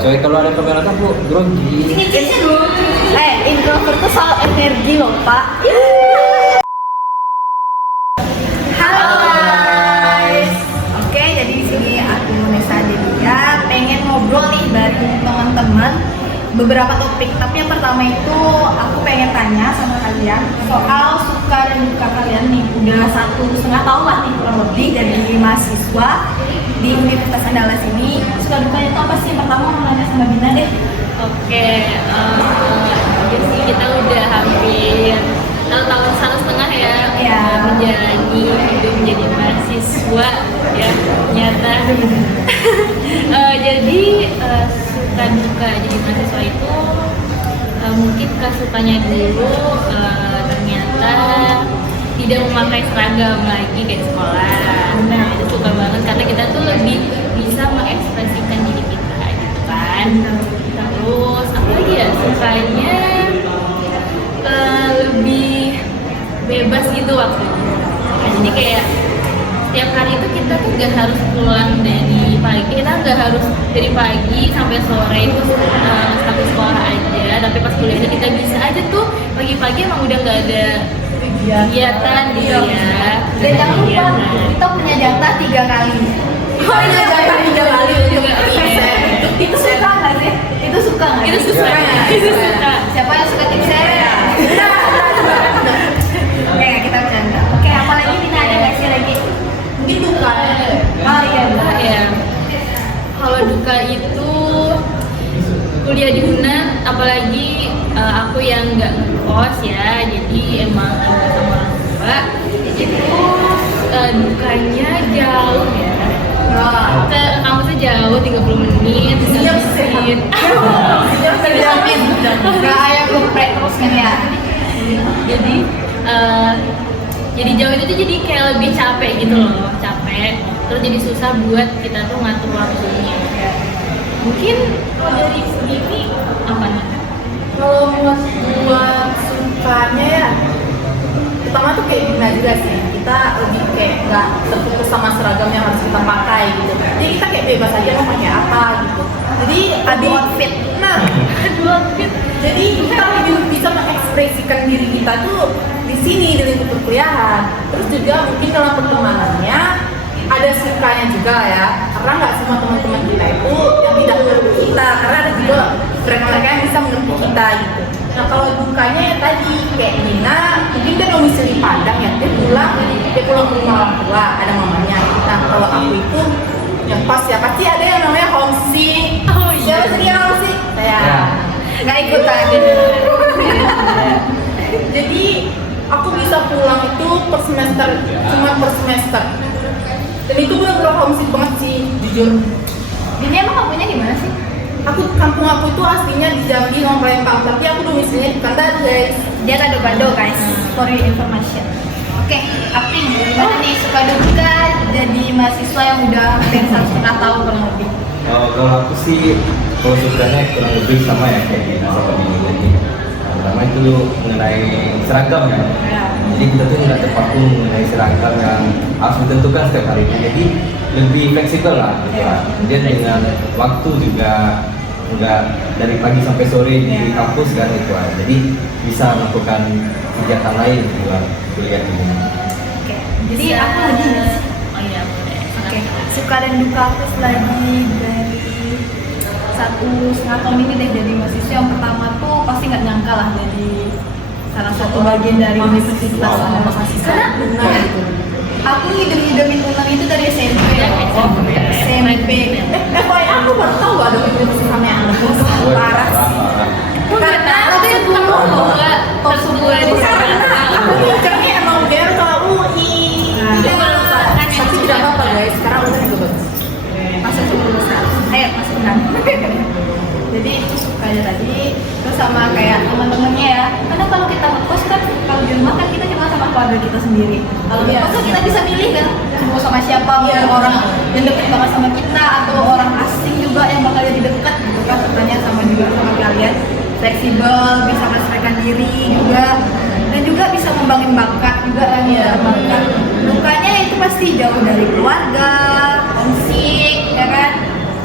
coy, kalau ada kamera kan aku grogi. Ini dulu. Introvert tuh soal energi loh, Pak. Halo guys. Oke, jadi di sini aku Nesa Delia pengen ngobrol nih bareng teman-teman beberapa topik. Tapi yang pertama itu aku pengen tanya sama kalian soal suka dan duka kalian nih. Udah 1,5 tahun lah nih kurang lebih dari mahasiswa di Universitas Andalas ini. Suka dukanya itu apa sih? Pertama mau nanya sama Bina deh. Oke, jadi kita udah hampir 6 tahun 1,5 ya menjalani hidup menjadi mahasiswa ya ternyata. Jadi suka duka jadi mahasiswa itu mungkin sukanya dulu ternyata tidak memakai seragam lagi kayak sekolah. Nah itu suka banget karena kita tuh lebih bisa mengekspresikan diri kita gitu kan. Terus apa lagi ya, sukanya lebih bebas gitu waktunya. Jadi kayak setiap hari itu kita tuh gak harus pulang dari pagi, kita gak harus dari pagi sampai sore itu sampai sekolah aja. Tapi pas kuliahnya kita bisa aja tuh pagi-pagi emang udah gak ada kegiatan gitu ya. Dan jangan lupa kita punya jatah 3 kali. Oh iya, jatah 3 kali juga. Itu suka nggak sih? Itu suka nggak? Itu suka. Siapa yang suka tim saya? Oke, kita bercanda. Oke, apa lagi Bina, ada nggak sih lagi? Mungkin duka. Oh iya, duka Ya. Kalau duka itu kuliah di UNAN, apalagi aku yang nggak ngekos ya, jadi emang sama orang tua. Terus dukanya jauh ya. Ke kampusnya jauh 30 menit. Siap. Terjamin. Nggak ayam geprek terus kan ya? Jadi jauh itu tuh jadi kayak lebih capek gitu loh, capek. Terus jadi susah buat kita tuh ngatur waktunya. Mungkin kalau dari segi apa nih? Kalau buat sukanya ya, pertama tuh kayak gimana juga sih, kita lebih kayak nggak terfokus sama seragam yang harus kita pakai gitu. Jadi kita kayak bebas aja mau pakai apa gitu. Jadi Adu outfit. adu outfit. Jadi kita lebih bisa mengekspresikan diri kita tuh di sini di lingkup perkuliahan. Terus juga mungkin dalam pertemanannya ada sukanya juga ya, karena nggak semua teman-teman kita itu yang tidak mengerti kita, karena ada juga mereka yang bisa mengerti kita gitu. Nah kalau dukanya ya tadi kayak Nina, mungkin dia domisili Padang ya, dia pulang ke rumah orang tua, ada mamanya. Nah kalau aku itu yang pas ya pasti ada yang namanya homesick. Oh iya. Siapa sih yang homesick? Saya Nggak ikutan. Jadi aku bisa pulang itu per semester, cuma per semester. Dan itu bener-bener homesick banget sih, jujur. Bina emang kampungnya di mana sih? Kampung aku itu aslinya di Jambi, Long Palembang, tapi aku domisilinya di Kendal, guys. Dia gado-gado guys, for your information. Oke, Aping, gimana nih suka duka jadi mahasiswa yang udah hampir 1,5 tahun kurang lebih? Kalau aku sih, kalau sukanya kurang lebih sama ya kayak Dina sama Bini tadi. Pertama itu mengenai seragam ya. Jadi kita tuh nggak terpaku mengenai seragam yang harus ditentukan setiap hari. Jadi lebih fleksibel lah. Gitu lah. Kemudian dengan waktu juga nggak dari pagi sampai sore di kampus kan itu aja. Jadi bisa melakukan kegiatan lain di luar kuliah ini. Oke, jadi aku lagi nih. Oh iya, boleh. Oke, suka dan duka aku lagi dari 1,5 tahun ini deh jadi mahasiswa. Yang pertama tuh pasti nggak nyangka lah jadi salah satu bagian dari Universitas Andalas. Karena aku ngidam-ngidamin UNAN itu dari SMP ya. SMP. Aku baru tahu ada universitas namanya Parah sih. Karena aku yang top 2 di sana. Aku mikirnya emang biar ke UI. Tapi tidak apa-apa guys, sekarang udah juga bagus. masuk ke jurusan. Ayo masuk UNAN. Jadi itu sukanya tadi, terus sama kayak teman-temannya ya. Karena kalau kita ngekos kan, kalau di rumah kan kita cuma sama keluarga kita sendiri. Kalau di kos kan kita bisa milih kan, mau sama siapa, mau orang yang deket banget sama kita atau orang asing juga yang bakal jadi dekat gitu kan. Sukanya sama juga sama kalian, fleksibel, bisa menyesuaikan diri juga, dan juga bisa membangun bakat juga kan ya. Bakat. Dukanya itu pasti jauh dari keluarga, homesick, ya kan.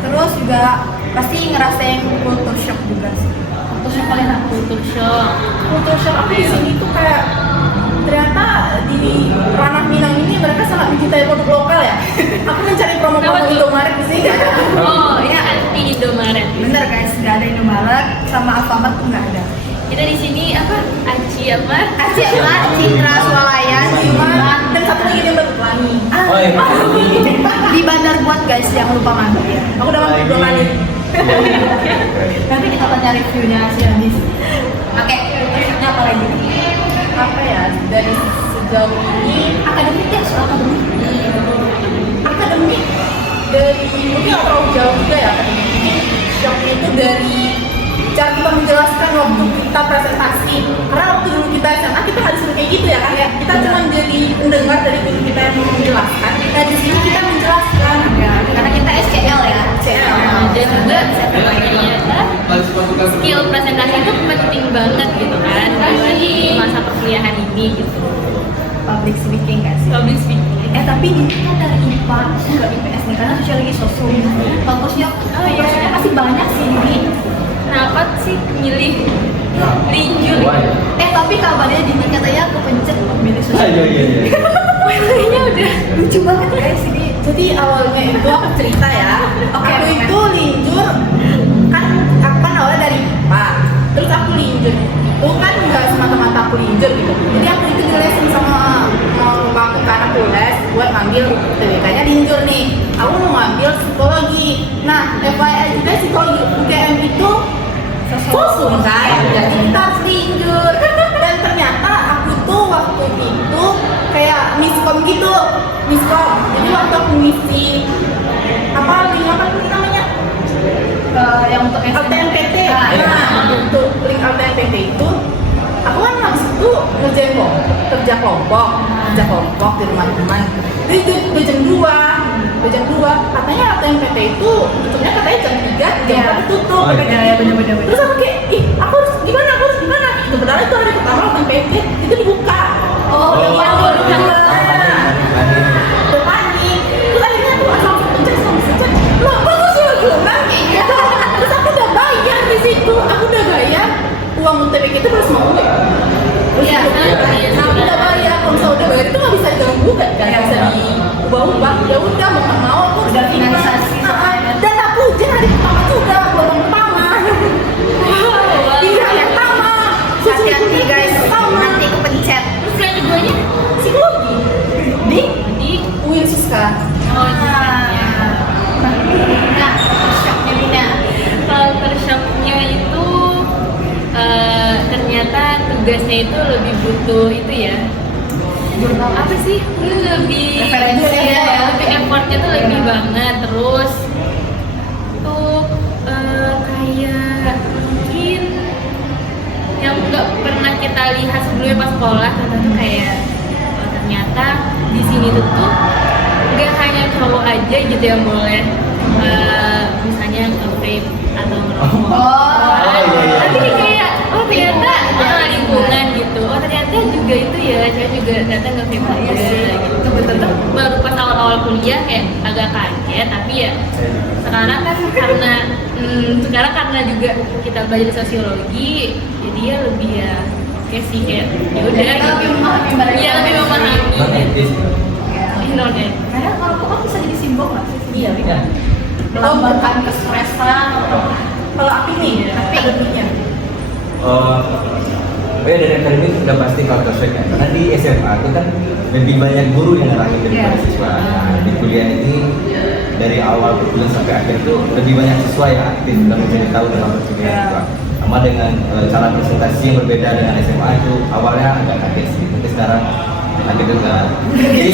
Terus juga pasti ngerasain culture shock juga sih. Culture shock paling aku. Kultur shock. Kultur shock aku di sini tuh kayak ternyata di ranah Minang ini mereka sangat mencintai produk lokal ya. Aku mencari promo-promo Kenapa tuh? Indomaret di sini. Oh, ini anti Indomaret. Bener guys, nggak ada Indomaret sama Alfamart tuh nggak ada. Kita di sini apa? Aci apa? Aceh lah, Citra, Swalayan, Jumat, Dan satu lagi dia berpelangi. Oh iya. di Bandar Buat guys, jangan lupa mampir. Aku udah mampir 2 kali. Nanti kita tanya reviewnya si Andis. Oke, terusnya apa lagi? Apa ya, dari sejauh ini Akademik ya, soal akademik. akademik dari mungkin nggak terlalu jauh juga ya akademik. Mungkin shocknya itu dari cara kita menjelaskan waktu kita presentasi, karena waktu dulu kita SMA kita nggak disuruh kayak gitu ya kan ya, kita cuma jadi pendengar dari guru kita yang menjelaskan. Nah di sini kita menjelaskan Ya, karena kita SCL ya. CL. Dan juga ternyata skill presentasi itu penting banget gitu kan, apalagi di masa perkuliahan ini gitu. Public speaking guys. Public speaking. Tapi ini kan dari IPA ke IPS nih, karena sosiologi sosial. Kampusnya pasti banyak sih ini. Kenapa sih milih linjur? Tapi kabarnya Dini katanya kepencet memilih sosial. Iya. Kayaknya udah Lucu banget guys ini. Jadi awalnya itu aku cerita ya, Oke, aku oke. itu linjur kan aku kan awalnya dari IPA, terus aku linjur itu kan nggak semata-mata aku linjur gitu. Jadi aku itu dilesin sama bangku karena aku les buat ngambil TBK-nya linjur nih. Aku mau ngambil psikologi. Nah, FYI juga psikologi UGM itu sosum kan, jadi kita harus linjur. Dan ternyata aku tuh waktu itu kayak miskom gitu, miskom. Jadi waktu aku ngisi link apa tuh namanya? Yang untuk LTMPT. Ah, iya. Nah, untuk link LTMPT itu aku kan habis itu kerja kelompok di rumah teman. Itu udah jam 2 katanya LTMPT itu tutupnya katanya jam 3 jam 4 tutup. Oh, iya. Ya, bener-bener. Terus aku kayak, aku harus gimana gitu. Padahal itu hari pertama LTMPT itu dibuka. Oh, Oh, iya, Udah panik. Terus akhirnya aku langsung pencet. Loh, bagus ya gelombang. Terus aku udah bayar di situ. Aku udah bayar uang UTBK itu harus mau. Iya, Nah, aku udah bayar. Kalau misalnya udah bayar itu nggak bisa diganggu gugat kan, nggak bisa diubah-ubah. Ya udah mau aku Udah harus finalisasi. Dan aku ujian hari pertama juga, gelombang pertama. Iya, yang pertama. Hati-hati guys, Pertama. nanti kepencet. terus yang keduanya Psikologi. Di di UIN Siska. oh iya. Nah, shocknya Dina. Culture shocknya itu ternyata tugasnya itu lebih butuh itu ya, apa sih, lebih Referensi ya. lebih effortnya tuh lebih banget. Terus tuh kayak mungkin yang nggak pernah kita lihat sebelumnya pas sekolah, ternyata kayak ternyata di sini tuh nggak hanya cowok aja gitu yang boleh misalnya nge-vape atau ngerokok. Oh, Tapi kayak ternyata lingkungan gitu. Oh ternyata juga itu ya, saya juga ternyata nge-vape aja gitu. Betul-betul baru pas awal-awal kuliah kayak agak kaget, tapi ya sekarang kan karena juga kita belajar sosiologi, jadi ya lebih ya oke sih kayak ya udah Kita lebih memahami mereka. Iya, lebih memahami gitu. Indonesia. Karena kalau kok bisa jadi simbol nggak sih? Iya. Melambangkan kestresan. Kalau aku nih, akademiknya. Dari akademik sudah pasti culture shock ya. Karena di SMA itu kan lebih banyak guru yang ngarahin dari Iya. siswa. Nah, di kuliah ini dari awal perkuliahan sampai akhir itu lebih banyak siswa yang aktif dan mencari tahu dalam perkuliahan Iya. itu. Sama dengan cara presentasi yang berbeda dengan SMA itu awalnya agak kaget sih, tapi sekarang agak juga. Jadi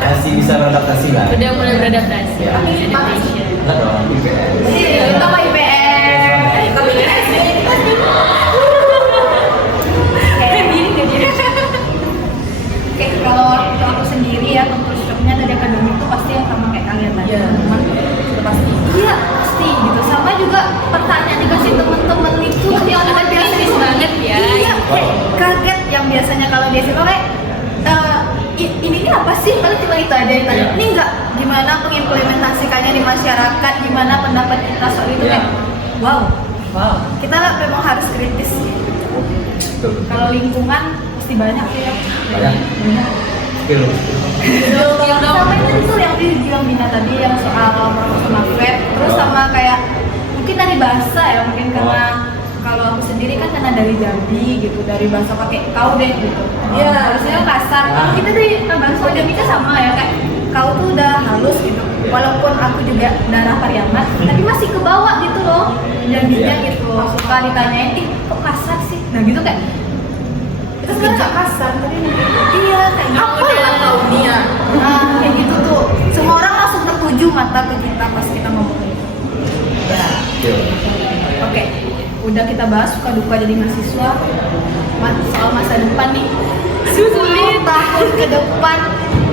masih bisa beradaptasi lah. Udah mulai beradaptasi. Ya. Adaptation. Enggak dong, IPS. Iya, kita apa IPS? Tapi Oke, kalau untuk aku sendiri ya, culture shocknya dari akademik itu pasti yang sama kayak kalian tadi. Iya. Teman udah pasti. Iya, pasti gitu. Sama juga pertanyaan dikasih teman-teman itu yang luar biasa Aktivis banget ya. Iya, kayak kaget yang biasanya kalau dia sih kayak ini apa sih? Paling cuma itu aja ditanya. Iya. Ini enggak gimana pengimplementasikannya di masyarakat, gimana pendapat kita soal itu Iya. kayak wow. Wow. Kita memang harus kritis. Betul. Kalau lingkungan pasti banyak ya. Banyak. Skill. Sama itu yang dibilang Bina tadi yang soal sama vet, terus sama kayak mungkin dari bahasa ya, mungkin karena kalau aku sendiri kan karena dari Jambi gitu, dari bahasa pakai kau deh gitu. Iya. Harusnya kasar. Kalau kita dari bahasa Jambi kan sama ya, kayak kau tuh udah halus gitu. Walaupun aku juga darah Pariaman, tapi masih ke bawah gitu loh. Jambinya Iya. gitu. Suka ditanyain, kok kasar sih? Nah gitu kayak Kita sebenarnya nggak kasar, tapi iya kayak gitu. apa lah kau Nia? Nah, kayak gitu tuh. Semua orang langsung tertuju mata ke kita pas kita ngomong gitu. Ya. Skill. Oke. Udah kita bahas suka duka jadi mahasiswa. Soal masa depan nih. 10 tahun ke depan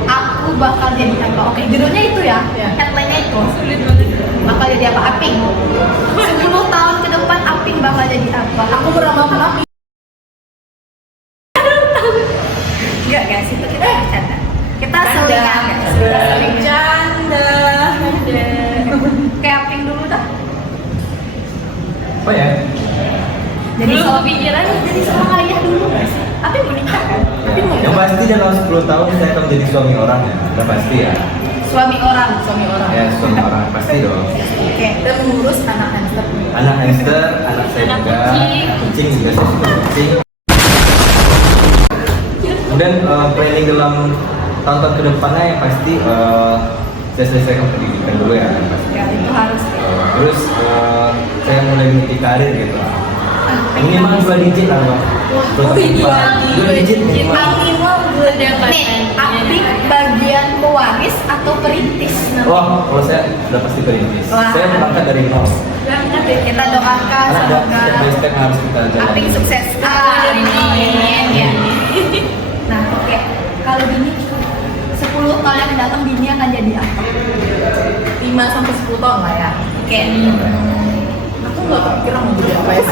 aku bakal jadi apa? Oke, judulnya itu ya. Ya. Headline-nya itu. Sulit banget. Bakal jadi apa? Aping. 10 tahun ke depan Aping bakal jadi apa? Aku meramalkan api. Enggak guys, itu kita bercanda. Kita selingan guys. Kita selingan. Bercanda. Kayak Aping dulu dah. Oh ya. Jadi Belum soal kepikiran. jadi seorang ayah dulu guys. Aping mau nikah kan? Aping mau Yang nikah. pasti dalam 10 tahun saya akan menjadi suami orang ya. Udah pasti ya. Suami orang. Suami orang. Ya suami orang pasti dong. Oke. Dan mengurus anak hamster. Anak hamster, anak saya Anak juga, kucing. kucing juga saya suka kucing. Kemudian planning dalam tahun-tahun ke depannya yang pasti saya selesaikan pendidikan dulu ya. Yang pasti. Ya, itu harus. Terus saya mulai meniti karir gitu. Minimal 2 digit lah bang. Dua digit minimal. Pendapatan. Nih, Aping bagian pewaris atau perintis? Wah, kalau saya udah pasti perintis. Wah. Saya berangkat dari nol. Berangkat deh, kita doakan Karena ada semoga step by step yang harus kita jalani. Aping sukses. Amin. Ya. Nah, oke. Kalau Bini 10 tahun yang datang Bini akan jadi apa? 5 sampai 10 tahun lah ya. Oke. Aku nggak kepikiran mau jadi apa ya.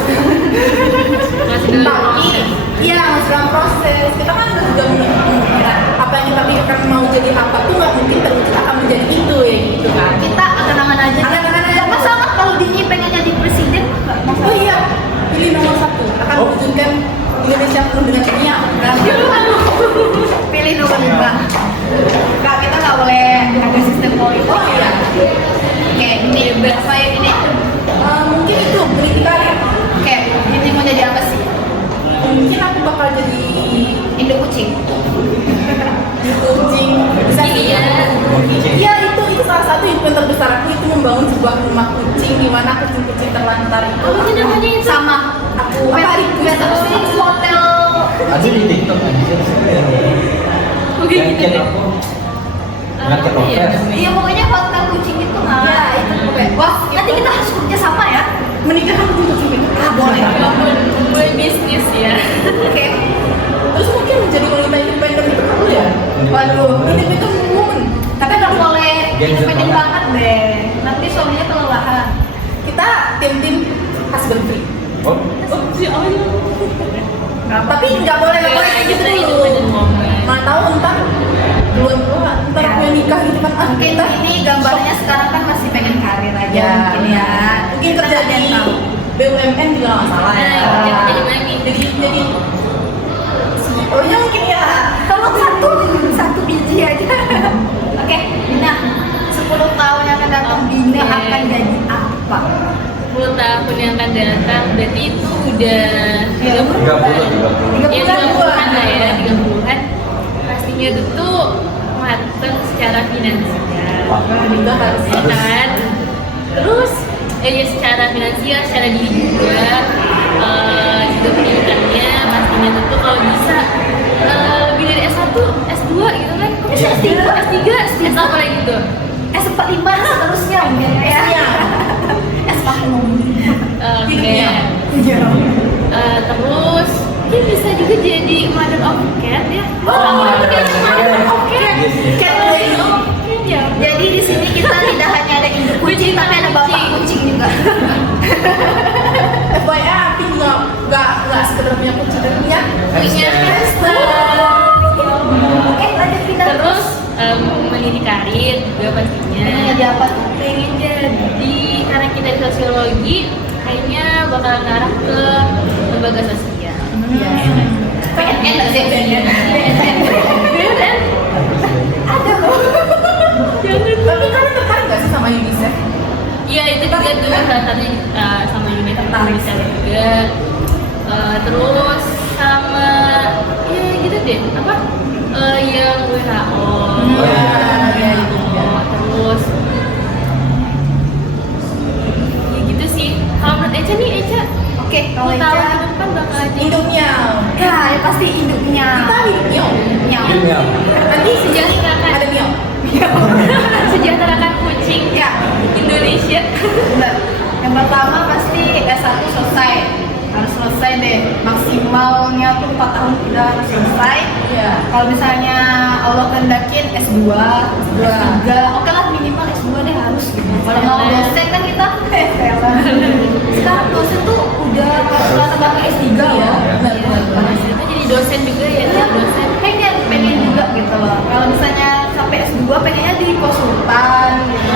Masih dalam Tapi, proses. iya masih dalam proses. Kita kan juga memikirkan apa yang kita pikirkan mau jadi apa tuh nggak mungkin terus akan menjadi itu ya gitu kan. Kita angan-angan aja. Angan-angan aja. Gak masalah kalau Bini pengen jadi presiden, nggak masalah. Oh iya, pilih nomor 1 akan mewujudkan Indonesia penuh dengan kimia. Pilih nomor 2. Kak, kita nggak boleh ada sistem politik. Oh iya. Oke, ini saya ini. Mungkin itu pendidikan karir. Oke, ini mau jadi apa sih? Mungkin aku bakal jadi Indo kucing. kucing. Bisa Ini sih ya. Iya itu salah satu impian terbesar aku itu membangun sebuah rumah kucing di mana kucing-kucing terlantar itu. Apa sih namanya itu? Sama. Aku apa Itu hotel. Ada di TikTok kan? Oke, Yang gitu chat deh. aku. Anak Apa ya Rockers. namanya? Iya pokoknya hotel kucing itu nah. Ya, itu pokoknya. Wah, nanti kita harus kerja sama ya. menikahkan kucing-kucing itu. Ah, boleh. Mulai bisnis ya. Oke. Terus mungkin menjadi wanita independen itu dulu ya. Waduh, Independen woman. tapi nggak boleh Gen Z independen banget. banget deh. Nanti suaminya kelelahan. Kita tim husband free. Oh, Si Allah. Tapi nggak boleh kayak gitu Kita dulu. independent woman. Mana tahu ntar duluan ntar aku yang nikah gitu kan. Ah, Mungkin kita ini gambarnya sekarang kan masih pengen karir aja Ya, mungkin ya. mungkin Kita kerja nggak ada di yang tahu. BUMN juga nggak masalah ya. Nah, jadi lagi. Jadi CEO-nya mungkin ya. Kalau satu biji aja. Oke, Bina. 10 tahun yang akan datang Bina Oke. akan jadi apa? 10 tahun yang akan datang berarti itu udah 30 30. ya 30-an lah ya, 30-an pastinya itu mateng secara finansial Juga harus ya kan. Terus ya secara finansial, secara diri juga juga pendidikannya pastinya itu kalau bisa lebih dari S1, S2 gitu kan. Iya. S3, S1 kayak gitu. S45 seterusnya mungkin ya. Iya. S40. Oke. Iya. Terus dia bisa juga jadi mother of cat ya. Oh, mother of cat. Yes, yes. Cat lady. Mother of cat ya. Jadi di sini kita tidak hanya ada induk kucing tapi ada bapak kucing juga. FYI Api juga nggak sekedar punya kucing tapi punya Punya Hamster. hamster. Lanjut kita Terus meniti karir juga pastinya. Pengen jadi apa tuh? Pengen jadi, karena kita di sosiologi, kayaknya bakal ngarah ke lembaga sosial. Pengen nggak sih? Ada loh. Tapi kalian tertarik gak sih sama UNICEF? Iya, itu juga tuh salah satunya sama UNICEF juga. Terus sama ya gitu deh, apa yang WHO. Terus ya gitu sih. Kalau menurut Eca nih, Oke, kalau mau tahu ke Eca, depan bakal jadi Hidupnya. ya pasti hidupnya. Kita hidupnya. Nyawa. Ilmiah. Nanti sejahterakan, ada Mio. sejahterakan kucing Ya, Indonesia. benar. Yang pertama pasti S1 selesai. Harus selesai deh. Maksimalnya tuh 4 tahun udah harus selesai. Iya. Kalau misalnya Allah kehendakin S2, S3, oke lah minimal S2 deh harus gitu. Kalau mau dosen kan kita sekarang dosen tuh udah rata-rata banget S3 loh. Itu jadi dosen juga ya, Iya, dosen. pengen juga gitu loh. Kalau misalnya sampai S2 pengennya di konsultan gitu.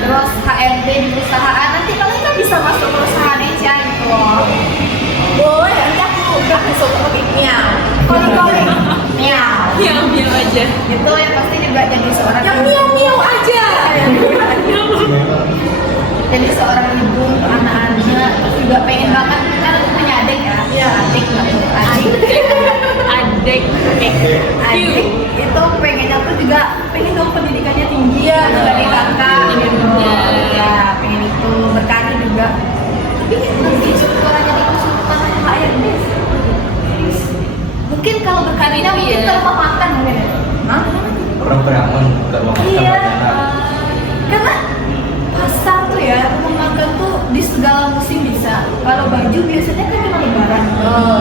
Terus HRD di perusahaan. Nanti kalian kan bisa masuk perusahaan aja gitu loh. Boleh, nanti aku suka pakai Mio. Calling. Miau. Miau aja. Itu yang pasti juga jadi seorang Yang ibu. Mio aja. Jadi seorang ibu untuk anak-anaknya juga pengen banget kan punya adik ya. Iya. Adik nggak tuh adik. Adik. Adik itu pengennya tuh juga pengen dong pendidikannya tinggi Iya. sebagai kakak gitu. Iya. Ya pengen itu berkarir juga. Tapi nanti suara jadi konsultan HRD. Mungkin kalau berkarirnya mungkin Iya. ke rumah makan mungkin ya. Hah? Orang beramun nggak mau makan Iya. banyak. Karena pasar tuh ya, rumah makan tuh di segala musim bisa. Kalau baju biasanya kan cuma lebaran. Oh.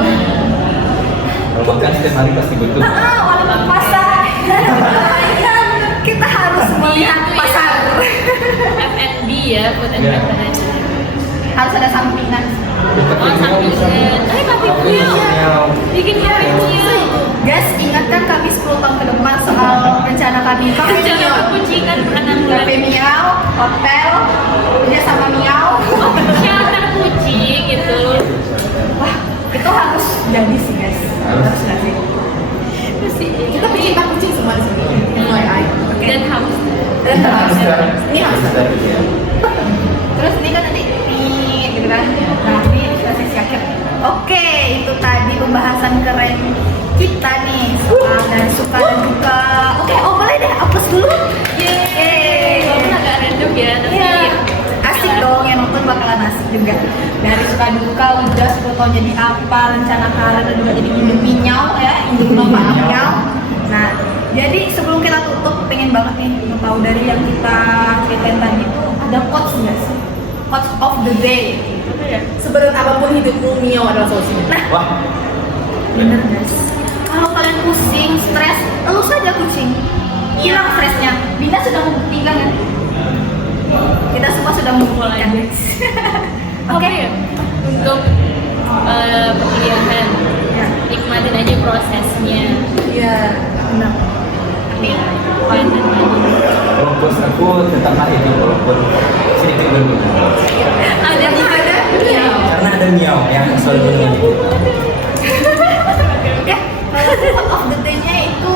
Kalau makan setiap hari pasti butuh. Walaupun pasar. Kita harus melihat pasar. F&B ya, food and Iya. beverage. Harus ada sampingan. Oh, sampingan. Kafe Miau. Bikin kafe Miau. Guys, ingatkan kami 10 tahun ke depan soal rencana kami. Rencana perkucingan per 6 bulan. Cafe Miau, hotel, kerja sama Miau. Shelter kucing gitu. Wah, itu harus jadi sih guys. Harus jadi. Terus sih, Kita pecinta kucing semua di sini. FYI. dan haus. Dan Harus terus. kan? Ini harus ada. Terus ini kan nanti gitu kan. Nah, ini dikasih jaket. Oke, itu tadi pembahasan keren kita nih soal dari suka dan duka. Oke, boleh deh hapus dulu. Yeay. Walaupun agak random ya, tapi Iya. Asik dong, yang nonton bakalan asik juga. Dari suka duka udah 10 tahun jadi apa, rencana karir dan juga jadi induk minyau ya, induk minyau. Nah, jadi sebelum kita tutup, pengen banget nih mau tahu dari yang kita ceritain tadi itu ada quotes nggak sih? Quotes of the day. apa ya? Seberat apapun hidupmu, Mio adalah solusinya. Nah, Wah, bener guys. Kalau kalian pusing, stres, elus saja kucing. Hilang stresnya. Bina sudah membuktikan kan? Kita semua sudah membuktikan. Oke ya, untuk perkuliahan, Ya, nikmatin aja prosesnya. Iya. benar. Ya, nikmatin aja. kalau bos aku tetaplah itu walaupun sedikit berbeda. Ada juga Mio. Karena ada Miau yang selalu menemani kita. Oke, kalau quote of the day-nya itu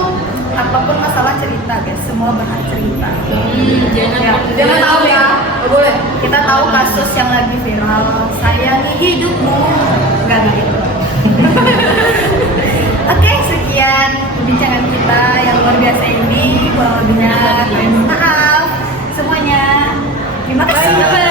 apapun masalah cerita guys, semua berhak cerita. jangan Ya, Jangan tahu ya. Oh, boleh. Kita tahu kasus yang lagi viral, sayangi hidupmu. Enggak gitu. Oke, sekian perbincangan kita yang luar biasa ini. Kurang lebihnya, maaf semuanya. Terima kasih.